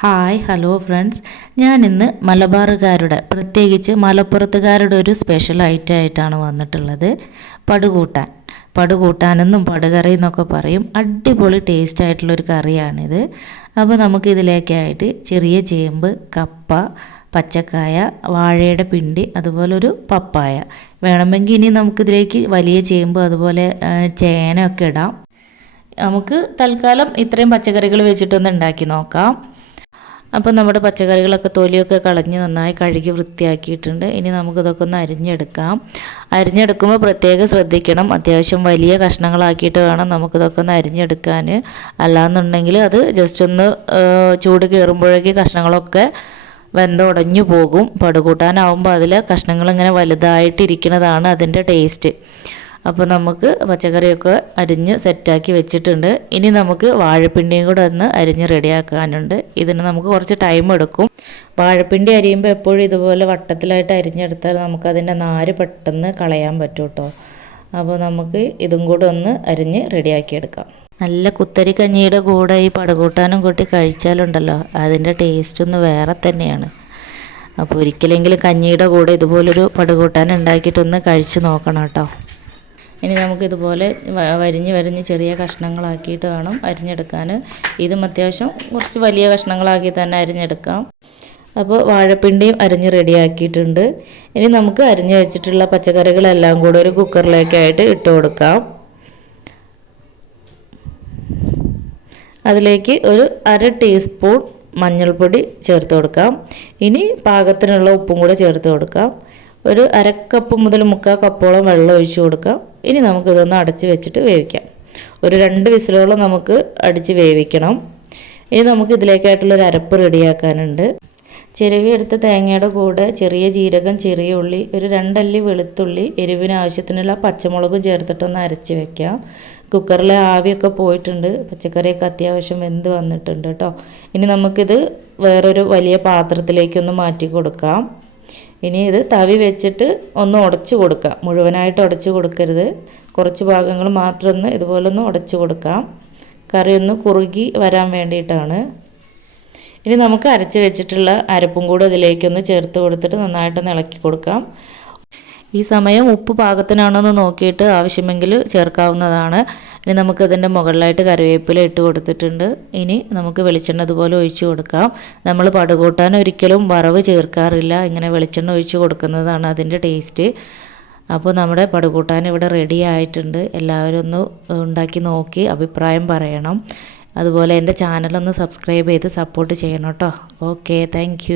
Hi hello friends ഞാൻ ഇന്ന് മലബാറുകാരുടെ പ്രത്യേകിച്ച് മലപ്പുറത്തുകാരുടെ ഒരു സ്പെഷ്യൽ ഐറ്റം ആയിട്ടാണ് വന്നിട്ടുള്ളത്. പടുകൂട്ടാൻ. പടുകൂട്ടാനെന്നും പടുകറി എന്നൊക്കെ പറയും. അടിപൊളി ടേസ്റ്റ് ആയിട്ടുള്ളൊരു കറിയാണിത്. അപ്പോൾ നമുക്കിതിലേക്കായിട്ട് ചെറിയ ചേമ്പ് കപ്പ പച്ചക്കായ വാഴയുടെ പിണ്ടി അതുപോലെ ഒരു പപ്പായ. വേണമെങ്കിൽ ഇനി നമുക്കിതിലേക്ക് വലിയ ചേമ്പ് അതുപോലെ ചേനയൊക്കെ ഇടാം. നമുക്ക് തൽക്കാലം ഇത്രയും പച്ചക്കറികൾ വെച്ചിട്ടൊന്ന് ഉണ്ടാക്കി നോക്കാം. അപ്പോൾ നമ്മുടെ പച്ചക്കറികളൊക്കെ തൊലിയൊക്കെ കളഞ്ഞ് നന്നായി കഴുകി വൃത്തിയാക്കിയിട്ടുണ്ട്. ഇനി നമുക്കിതൊക്കെ ഒന്ന് അരിഞ്ഞെടുക്കാം. അരിഞ്ഞെടുക്കുമ്പോൾ പ്രത്യേകം ശ്രദ്ധിക്കണം. അത്യാവശ്യം വലിയ കഷ്ണങ്ങളാക്കിയിട്ട് വേണം നമുക്കിതൊക്കെ ഒന്ന് അരിഞ്ഞെടുക്കാൻ അല്ലാന്നുണ്ടെങ്കിൽ അത് ജസ്റ്റ് ഒന്ന് ചൂട് കയറുമ്പോഴേക്ക് കഷ്ണങ്ങളൊക്കെ വെന്തുടഞ്ഞു പോകും. പടുകൂട്ടാനാവുമ്പോൾ അതിൽ കഷ്ണങ്ങൾ ഇങ്ങനെ വലുതായിട്ടിരിക്കുന്നതാണ് അതിന്റെ ടേസ്റ്റ് അപ്പോൾ നമുക്ക് പച്ചക്കറിയൊക്കെ അരിഞ്ഞ് സെറ്റാക്കി വെച്ചിട്ടുണ്ട്. ഇനി നമുക്ക് വാഴപ്പിണ്ടിയും കൂടെ ഒന്ന് അരിഞ്ഞ് റെഡിയാക്കാനുണ്ട്. ഇതിന് നമുക്ക് കുറച്ച് ടൈം എടുക്കും. വാഴപ്പിണ്ടി അരിയുമ്പോൾ എപ്പോഴും ഇതുപോലെ വട്ടത്തിലായിട്ട് അരിഞ്ഞെടുത്താൽ നമുക്കതിന്റെ നാര് പെട്ടെന്ന് കളയാൻ പറ്റും കേട്ടോ അപ്പോൾ നമുക്ക് ഇതും കൂടെ ഒന്ന് അരിഞ്ഞ് റെഡിയാക്കിയെടുക്കാം. നല്ല കുത്തരി കഞ്ഞിയുടെ കൂടെ ഈ പടകൂട്ടാനും കൂട്ടി കഴിച്ചാലുണ്ടല്ലോ അതിന്റെ ടേസ്റ്റ് ഒന്ന് വേറെ തന്നെയാണ്. അപ്പോൾ ഒരിക്കലെങ്കിലും കഞ്ഞിയുടെ കൂടെ ഇതുപോലൊരു പടുകൂട്ടാൻ ഉണ്ടാക്കിയിട്ടൊന്ന് കഴിച്ച് നോക്കണം കേട്ടോ. ഇനി നമുക്കിതുപോലെ വരിഞ്ഞ് വരിഞ്ഞ് ചെറിയ കഷ്ണങ്ങളാക്കിയിട്ട് വേണം അരിഞ്ഞെടുക്കാൻ. ഇതും അത്യാവശ്യം കുറച്ച് വലിയ കഷ്ണങ്ങളാക്കി തന്നെ അരിഞ്ഞെടുക്കാം. അപ്പോൾ വാഴപ്പിണ്ടിയും അരിഞ്ഞ് റെഡിയാക്കിയിട്ടുണ്ട്. ഇനി നമുക്ക് അരിഞ്ഞ് വെച്ചിട്ടുള്ള പച്ചക്കറികളെല്ലാം കൂടെ ഒരു കുക്കറിലേക്കായിട്ട് ഇട്ട് കൊടുക്കാം. അതിലേക്ക് ഒരു അര ടീസ്പൂൺ മഞ്ഞൾപ്പൊടി ചേർത്ത് കൊടുക്കാം. ഇനി പാകത്തിനുള്ള ഉപ്പും കൂടെ ചേർത്ത് കൊടുക്കാം. ഒരു അരക്കപ്പ് മുതൽ മുക്കാൽ കപ്പോളം വെള്ളം ഒഴിച്ച് കൊടുക്കാം. ഇനി നമുക്കിതൊന്ന് അടച്ച് വെച്ചിട്ട് വേവിക്കാം. ഒരു രണ്ട് വിസിലോളം നമുക്ക് അടിച്ച് വേവിക്കണം. ഇനി നമുക്ക് ഇതിലേക്കായിട്ടുള്ളൊരു അരപ്പ് റെഡിയാക്കാനുണ്ട്. ചിരവി എടുത്ത തേങ്ങയുടെ കൂടെ ചെറിയ ജീരകം ചെറിയ ഉള്ളി ഒരു രണ്ടല്ലി വെളുത്തുള്ളി എരിവിന് ആവശ്യത്തിനുള്ള പച്ചമുളകും ചേർത്തിട്ടൊന്ന് അരച്ച് വെക്കാം. കുക്കറിലെ ആവിയൊക്കെ പോയിട്ടുണ്ട്. പച്ചക്കറിയൊക്കെ അത്യാവശ്യം വെന്ത് വന്നിട്ടുണ്ട് കേട്ടോ. ഇനി നമുക്കിത് വേറൊരു വലിയ പാത്രത്തിലേക്കൊന്ന് മാറ്റി കൊടുക്കാം. ഇനി ഇത് തവി വെച്ചിട്ട് ഒന്ന് ഉടച്ചു കൊടുക്കാം. മുഴുവനായിട്ട് ഉടച്ചു കൊടുക്കരുത്. കുറച്ച് ഭാഗങ്ങൾ മാത്രം ഒന്ന് ഇതുപോലെ ഒന്ന് ഉടച്ചു കൊടുക്കാം. കറി ഒന്ന് കുറുകി വരാൻ വേണ്ടിയിട്ടാണ്. ഇനി നമുക്ക് അരച്ച് വെച്ചിട്ടുള്ള അരപ്പും കൂടെ ഇതിലേക്കൊന്ന് ചേർത്ത് കൊടുത്തിട്ട് നന്നായിട്ടൊന്ന് ഇളക്കി കൊടുക്കാം. ഈ സമയം ഉപ്പ് പാകത്തിനാണെന്ന് നോക്കിയിട്ട് ആവശ്യമെങ്കിൽ ചേർക്കാവുന്നതാണ്. ഇനി നമുക്ക് ഇതിന്റെ മുകളിലായിട്ട് കറിവേപ്പില ഇട്ട് കൊടുത്തിട്ടുണ്ട്. ഇനി നമുക്ക് വെളിച്ചെണ്ണ അതുപോലെ ഒഴിച്ചു കൊടുക്കാം. നമ്മൾ പടുകൂട്ടാൻ ഒരിക്കലും വറവ് ചേർക്കാറില്ല. ഇങ്ങനെ വെളിച്ചെണ്ണ ഒഴിച്ചു കൊടുക്കുന്നതാണ് അതിന്റെ ടേസ്റ്റ്. അപ്പോൾ നമ്മുടെ പടുകൂട്ടാൻ ഇവിടെ റെഡി ആയിട്ടുണ്ട്. എല്ലാവരും ഒന്ന് ഉണ്ടാക്കി നോക്കി അഭിപ്രായം പറയണം. അതുപോലെ എന്റെ ചാനലൊന്ന് സബ്സ്ക്രൈബ് ചെയ്ത് സപ്പോർട്ട് ചെയ്യണം കേട്ടോ. Okay thank